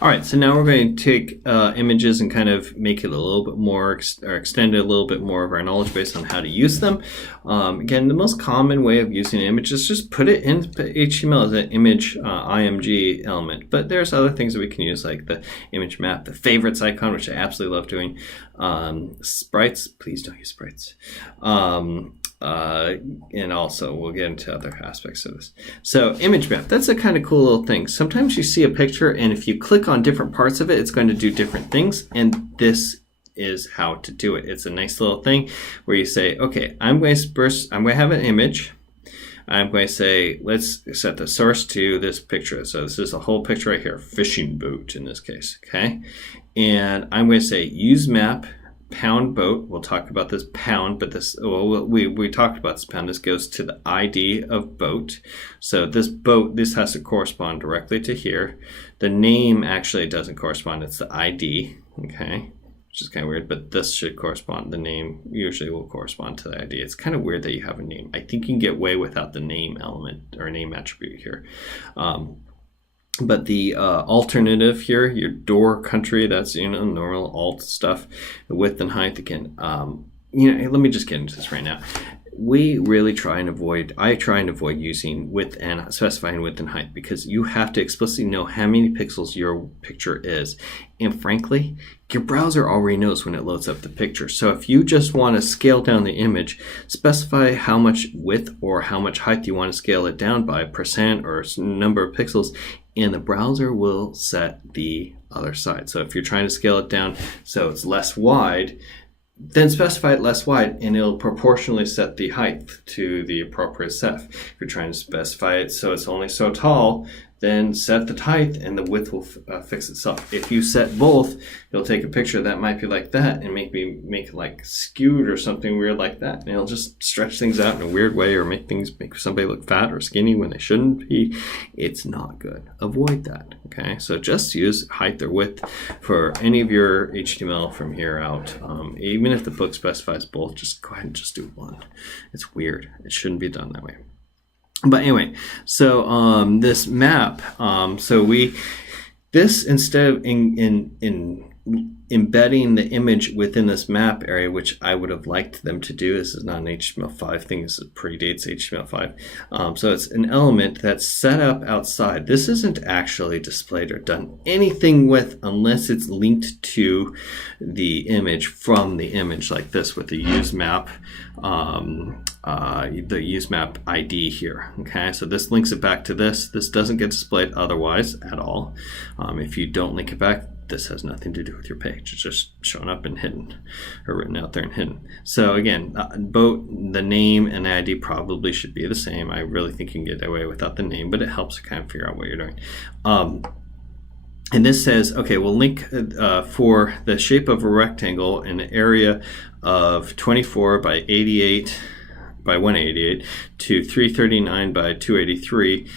All right, so now we're going to take images and kind of make it a little bit more, or extend it a little bit more of our knowledge base on how to use them. Again, the most common way of using an image is just put it in HTML as an image IMG element. But there's other things that we can use, like the image map, the favorites icon, which I absolutely love doing. Sprites, please don't use sprites. And also we'll get into other aspects of this. So image map, that's a kind of cool little thing. Sometimes you see a picture and if you click on different parts of it, it's going to do different things, and this is how to do it. It's a nice little thing where you say, okay, I'm going to have an image. I'm going to say, let's set the source to this picture. So this is a whole picture right here, fishing boat in this case, okay? And I'm going to say use map pound boat. We'll talk about this pound, but this, well, we talked about this pound. This goes to the ID of boat. So this boat, this has to correspond directly to here. The name actually doesn't correspond. It's the ID, okay? Which is kind of weird, but this should correspond. The name usually will correspond to the ID. It's kind of weird that you have a name. I think you can get away without the name element or name attribute here. But the alternative here, your door country, that's, you know, normal alt stuff, the width and height again. You know, let me just get into this right now. We really try and avoid, I try and avoid using width and specifying width and height, because you have to explicitly know how many pixels your picture is. And frankly, your browser already knows when it loads up the picture. So if you just want to scale down the image, specify how much width or how much height you want to scale it down by, percent or number of pixels, and the browser will set the other side. So if you're trying to scale it down so it's less wide, then specify it less wide and it'll proportionally set the height to the appropriate set. If you're trying to specify it so it's only so tall, then set the height and the width will fix itself. If you set both, you'll take a picture that might be like that and make it like skewed or something weird like that. And it'll just stretch things out in a weird way or make somebody look fat or skinny when they shouldn't be. It's not good. Avoid that, okay? So just use height or width for any of your HTML from here out. Even if the book specifies both, just go ahead and just do one. It's weird. It shouldn't be done that way. But anyway, so this map, this instead of embedding the image within this map area, which I would have liked them to do. This is not an HTML5 thing. This predates HTML5. So it's an element that's set up outside. This isn't actually displayed or done anything with unless it's linked to the image from the image, like this with the use map, the use map ID here. Okay, so this links it back to this. This doesn't get displayed otherwise at all. If you don't link it back, this has nothing to do with your page. It's just showing up and hidden, or written out there and hidden. So again, both the name and the ID probably should be the same. I really think you can get away without the name, but it helps to kind of figure out what you're doing. And this says, okay, we'll link for the shape of a rectangle in an area of 24 by 88 by 188 to 339 by 283.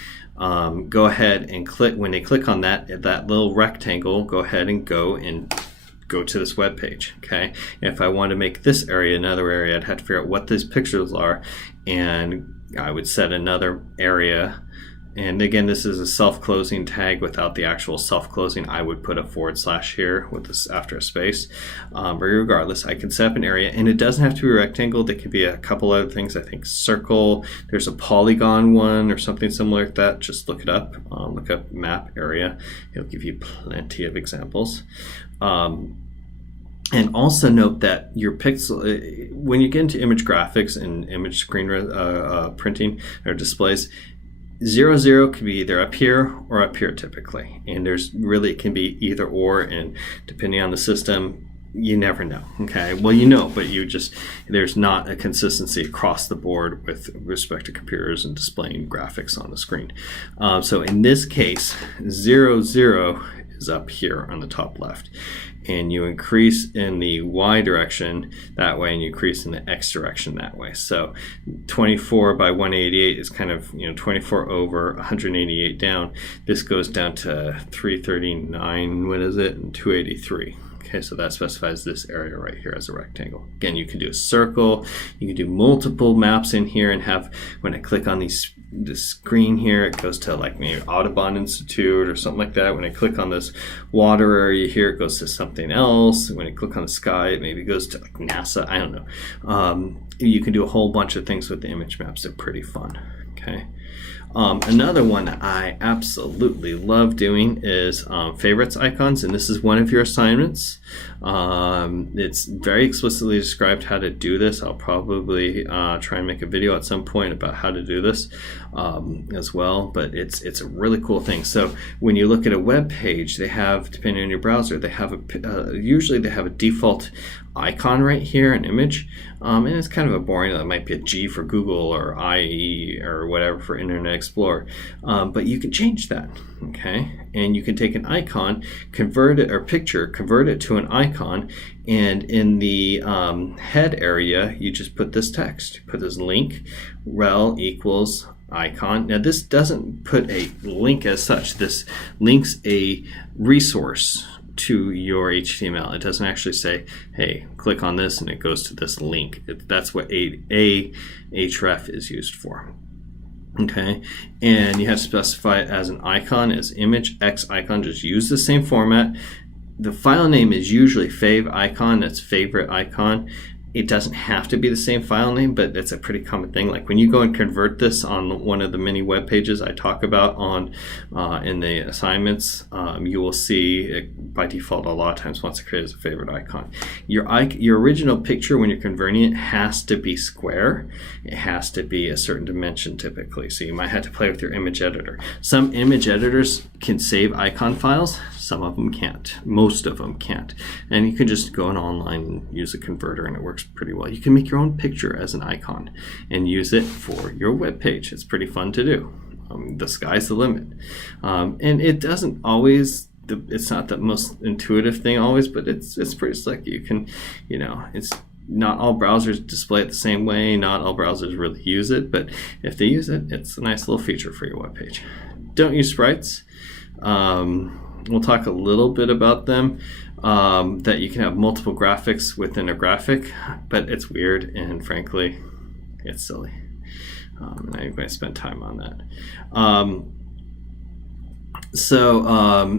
Go ahead and click, when they click on that little rectangle, go ahead and go to this web page. Okay, and if I want to make this area another area, I'd have to figure out what these pixels are, and I would set another area. And again, this is a self-closing tag without the actual self-closing. I would put a / here with this after a space. But regardless, I can set up an area, and it doesn't have to be a rectangle. There could be a couple other things. I think circle. There's a polygon one or something similar like that. Just look it up. Look up map area. It'll give you plenty of examples. And also note that your pixel, when you get into image graphics and image screen printing or displays, 0, 0 could be either up here or up here typically, and there's really, it can be either or, and depending on the system, you never know. Okay, well, you know, but there's not a consistency across the board with respect to computers and displaying graphics on the screen. So in this case, 0, 0 is up here on the top left, and you increase in the Y direction that way, and you increase in the X direction that way. So 24 by 188 is kind of, 24 over 188 down. This goes down to 339, what is it, and 283. Okay, so that specifies this area right here as a rectangle. Again, you can do a circle, you can do multiple maps in here and have, when I click on these screen here, it goes to like maybe Audubon Institute or something like that. When I click on this water area here, it goes to something else. When I click on the sky, it maybe goes to like NASA. I don't know. You can do a whole bunch of things with the image maps. They're pretty fun. Okay. Another one that I absolutely love doing is favorites icons, and this is one of your assignments. It's very explicitly described how to do this. I'll probably try and make a video at some point about how to do this as well, but it's a really cool thing. So when you look at a web page, they have, depending on your browser, they have usually they have a default icon right here, an image, and it's kind of a boring, it might be a G for Google or IE or whatever for Internet Explorer, but you can change that, okay? And you can take an icon, convert it, or picture, convert it to an icon, and in the head area, you just put this text, put this link, rel equals icon. Now this doesn't put a link as such, this links a resource to your HTML. It doesn't actually say, hey, click on this and it goes to this link. That's what a href is used for. Okay, and you have to specify it as an icon, as image x icon. Just use the same format. The file name is usually fav icon, that's favorite icon. It doesn't have to be the same file name, but it's a pretty common thing. Like when you go and convert this on one of the many web pages I talk about on in the assignments, you will see it by default a lot of times wants to create as a favorite icon. Your original picture, when you're converting it, has to be square. It has to be a certain dimension typically. So you might have to play with your image editor. Some image editors can save icon files. Some of them can't. Most of them can't. And you can just go online and use a converter and it works pretty well. You can make your own picture as an icon and use it for your web page. It's pretty fun to do. The sky's the limit. And it doesn't always, it's not the most intuitive thing always, but it's pretty slick. You can, you know, it's not all browsers display it the same way. Not all browsers really use it, but if they use it, it's a nice little feature for your web page. Don't use sprites. We'll talk a little bit about them, that you can have multiple graphics within a graphic, but it's weird and frankly, it's silly. And I'm going to spend time on that.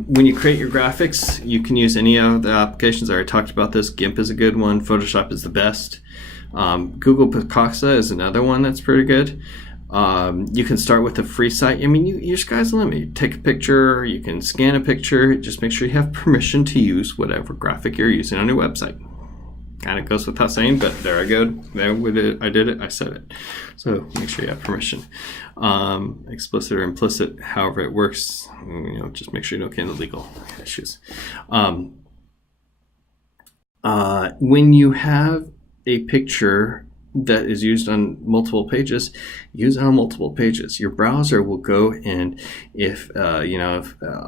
When you create your graphics, you can use any of the applications. I already talked about this. GIMP is a good one. Photoshop is the best. Google Picasa is another one that's pretty good. You can start with a free site. I mean, your sky's the limit. You take a picture, you can scan a picture, just make sure you have permission to use whatever graphic you're using on your website. Kind of goes without saying, but there I go. There we did it. I did it. I said it. So make sure you have permission. Explicit or implicit, however it works, you know, just make sure you don't get into legal issues. When you have a picture that is used on multiple pages, use it on multiple pages. Your browser will go, and if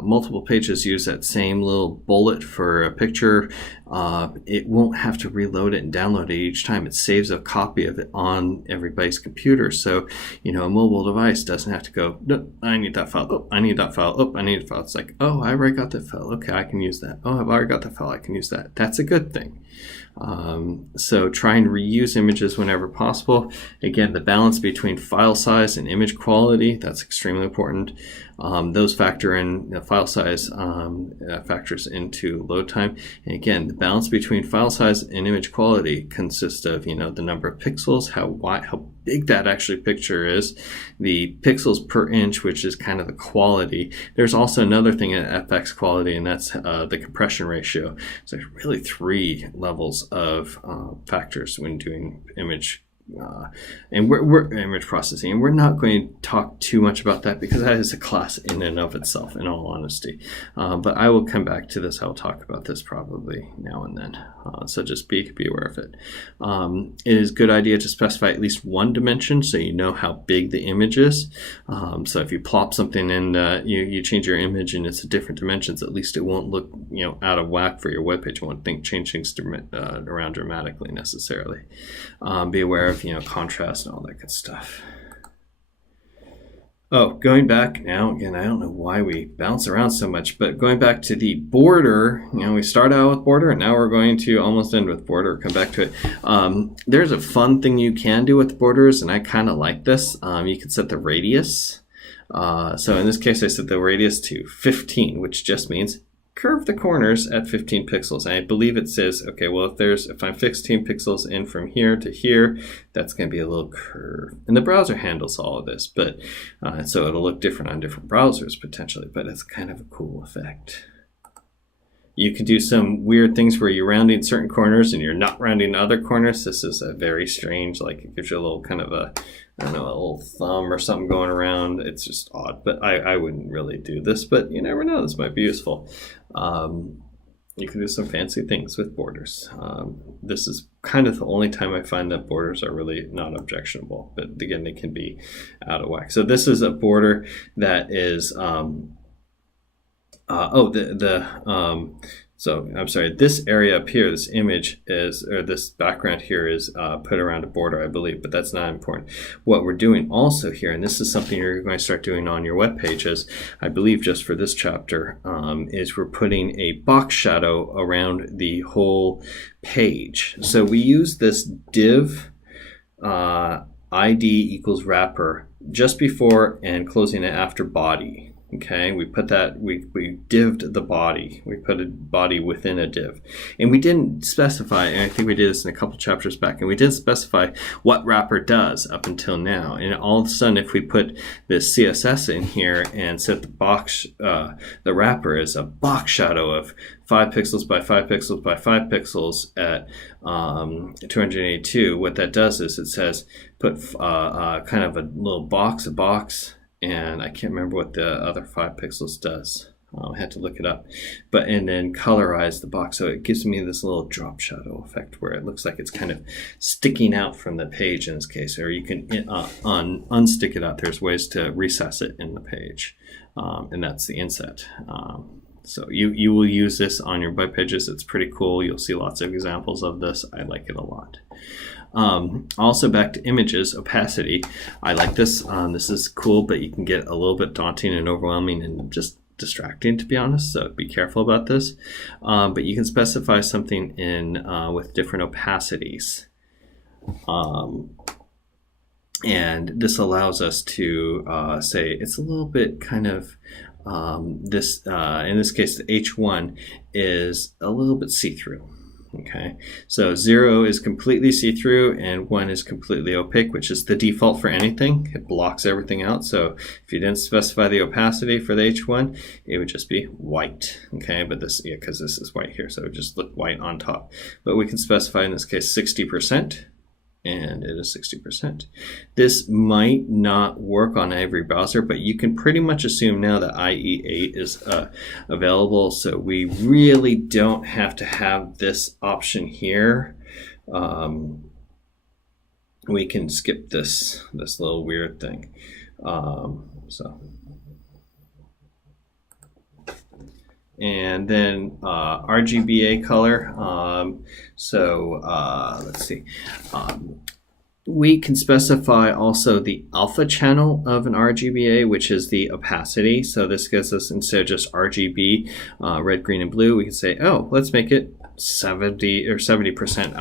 multiple pages use that same little bullet for a picture, it won't have to reload it and download it each time. It saves a copy of it on everybody's computer. So, you know, a mobile device doesn't have to go, no, I need that file. Oh, I need that file. Oh, I need a file. It's like, oh, I already got that file. Okay, I can use that. Oh, I've already got that file. I can use that. That's a good thing. So try and reuse images whenever possible. Again, the balance between file size and image quality, that's extremely important. Those factor in, file size factors into load time. And again, the balance between file size and image quality consists of, the number of pixels, how big that actually picture is, the pixels per inch, which is kind of the quality. There's also another thing at FX quality, and that's the compression ratio. So there's really 3 levels of factors when doing image and we're image processing, and we're not going to talk too much about that because that is a class in and of itself, in all honesty. But I will come back to this. I will talk about this probably now and then. So just be aware of it. It is a good idea to specify at least one dimension so you know how big the image is. So if you plop something in, you change your image and it's a different dimensions, at least it won't look out of whack for your webpage. You won't change things around dramatically necessarily. Be aware of contrast and all that good stuff. Oh, going back now, again, I don't know why we bounce around so much, but going back to the border, we start out with border, and now we're going to almost end with border, come back to it. There's a fun thing you can do with borders, and I kind of like this. You can set the radius. So in this case, I set the radius to 15, which just means curve the corners at 15 pixels. And I believe it says, okay, well, if I'm 15 pixels in from here to here, that's going to be a little curve. And the browser handles all of this, but so it'll look different on different browsers potentially, but it's kind of a cool effect. You can do some weird things where you're rounding certain corners and you're not rounding other corners. This is a very strange, like it gives you a little kind of a, I don't know, a little thumb or something going around. It's just odd, but I wouldn't really do this, but you never know, this might be useful. You can do some fancy things with borders. This is kind of the only time I find that borders are really not objectionable, but again, they can be out of whack. So this is a border that is, so I'm sorry, this area up here, this image is, or this background here is put around a border, I believe, but that's not important. What we're doing also here, and this is something you're going to start doing on your web pages, I believe just for this chapter, is we're putting a box shadow around the whole page. So we use this div ID equals wrapper just before and closing it after body. Okay, we put that, we dived the body. We put a body within a div. And we didn't specify, and I think we did this in a couple chapters back, and we didn't specify what wrapper does up until now. And all of a sudden, if we put this CSS in here and set the box, the wrapper as a box shadow of 5 pixels by 5 pixels by 5 pixels at 282, what that does is it says put kind of a little box, and I can't remember what the other 5 pixels does. I had to look it up. And then colorize the box. So it gives me this little drop shadow effect where it looks like it's kind of sticking out from the page in this case. Or you can unstick it out. There's ways to recess it in the page. And that's the inset. So you will use this on your web pages. It's pretty cool. You'll see lots of examples of this. I like it a lot. Also back to images, opacity. I like this. This is cool, but you can get a little bit daunting and overwhelming and just distracting, to be honest. So be careful about this. But you can specify something in with different opacities. And this allows us to say it's a little bit kind of in this case, the H1 is a little bit see-through. Okay, so 0 is completely see-through and 1 is completely opaque, which is the default for anything. It blocks everything out. So if you didn't specify the opacity for the H1, it would just be white. Okay, but this, yeah, because this is white here, so it would just look white on top. But we can specify in this case 60%. And it is 60%. This might not work on every browser, but you can pretty much assume now that IE8 is available, so we really don't have to have this option here. We can skip this little weird thing. And then RGBA color. Let's see. We can specify also the alpha channel of an RGBA, which is the opacity. So this gives us, instead of just RGB, red, green, and blue, we can say, oh, let's make it 70 or 70%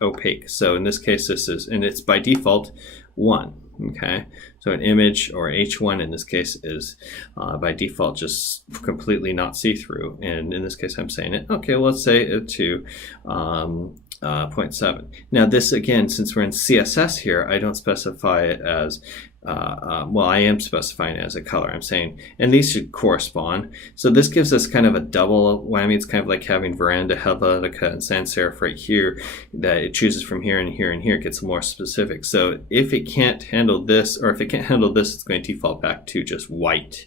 opaque. So in this case, this is, and it's by default 1. Okay, so an image or H1 in this case is by default just completely not see-through, and in this case I'm saying it, okay, well, let's say it to 0.7. Now this, again, since we're in CSS here, I don't specify it as well, I am specifying it as a color. I'm saying, and these should correspond. So this gives us kind of a double whammy. It's kind of like having Veranda, Helvetica, and sans serif right here, that it chooses from here and here and here. It gets more specific. So if it can't handle this, or if it can't handle this, it's going to default back to just white.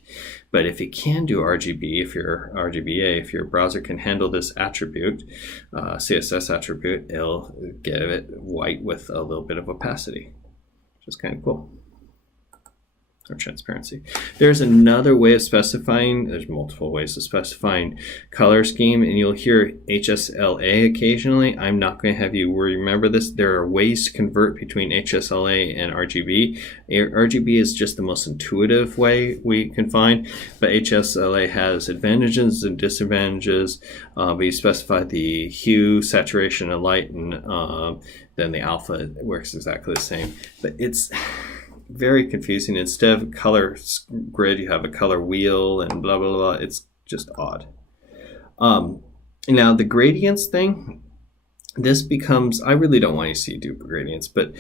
But if it can do RGB, if your RGBA, if your browser can handle this attribute, CSS attribute, it'll give it white with a little bit of opacity, which is kind of cool. or transparency. There's another way of specifying, there's multiple ways of specifying color scheme, and you'll hear HSLA occasionally. I'm not going to have you remember this. There are ways to convert between HSLA and RGB. RGB is just the most intuitive way we can find, but HSLA has advantages and disadvantages. We specify the hue, saturation, and light, and then the alpha works exactly the same, but it's very confusing. Instead of a color grid, you have a color wheel and blah blah blah. It's just odd. Now the gradients thing, this becomes, I really don't want you to see do gradients, but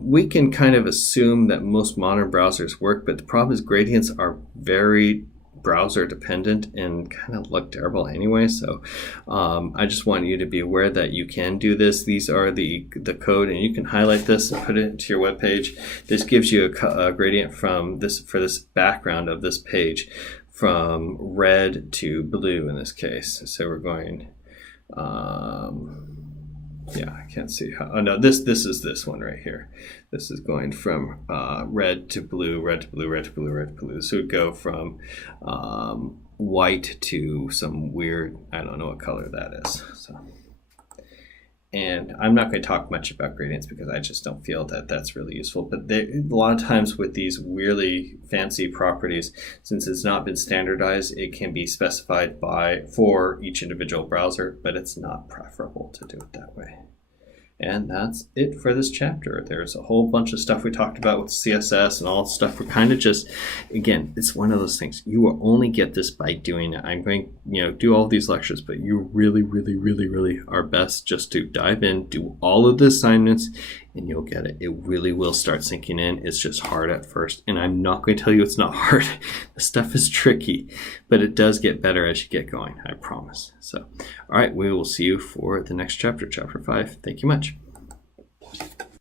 we can kind of assume that most modern browsers work, but the problem is gradients are very browser dependent and kind of look terrible anyway. So I just want you to be aware that you can do this. These are the code, and you can highlight this and put it into your web page. This gives you a gradient from this, for this background of this page, from red to blue in this case. So we're going yeah, I can't see how. Oh no, this is this one right here. This is going from red to blue, red to blue, red to blue, red to blue. So it would go from white to some weird, I don't know what color that is. So, and I'm not going to talk much about gradients because I just don't feel that that's really useful. But a lot of times with these really fancy properties, since it's not been standardized, it can be specified for each individual browser, but it's not preferable to do it that way. And that's it for this chapter. There's a whole bunch of stuff we talked about with CSS and all stuff. We're kind of just, again, it's one of those things. You will only get this by doing it. I'm going, do all these lectures, but you really, really, really, really are best just to dive in, do all of the assignments, and you'll get it. It really will start sinking in. It's just hard at first. And I'm not going to tell you it's not hard. The stuff is tricky, but it does get better as you get going, I promise. So, all right, we will see you for the next chapter, chapter 5. Thank you much.